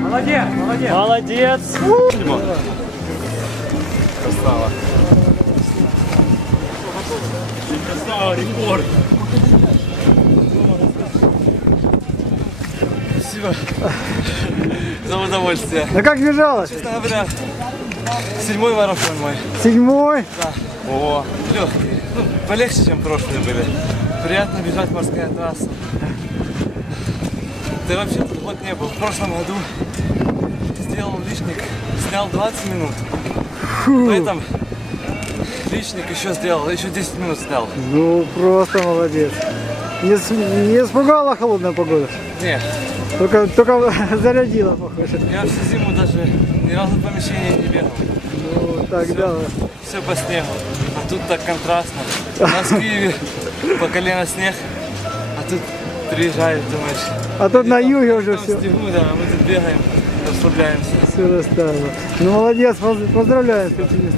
Молодец, молодец. Молодец. Красава. Красава, рекорд. Спасибо за удовольствие. Да как бежалось? Честно говоря, 7-й марафон мой. 7-й? Да. О, легкий. Ну, полегче, чем прошлые были. Приятно бежать морская трасса. Ты вообще тут год не был. В прошлом году сделал личник, снял 20 минут. В этом личник еще сделал, еще 10 минут снял. Ну, просто молодец. Не испугала холодная погода? Нет. Только зарядила, похоже. Я всю зиму даже ни разу в помещении не бегал. Ну, тогда... Все по снегу. А тут так контрастно. У нас в Киеве по колено снег, а тут приезжаешь, думаешь. А тут на юге уже там все. в снегу, да, мы тут бегаем, расслабляемся. Все растаяло. Ну, молодец, поздравляю с этим.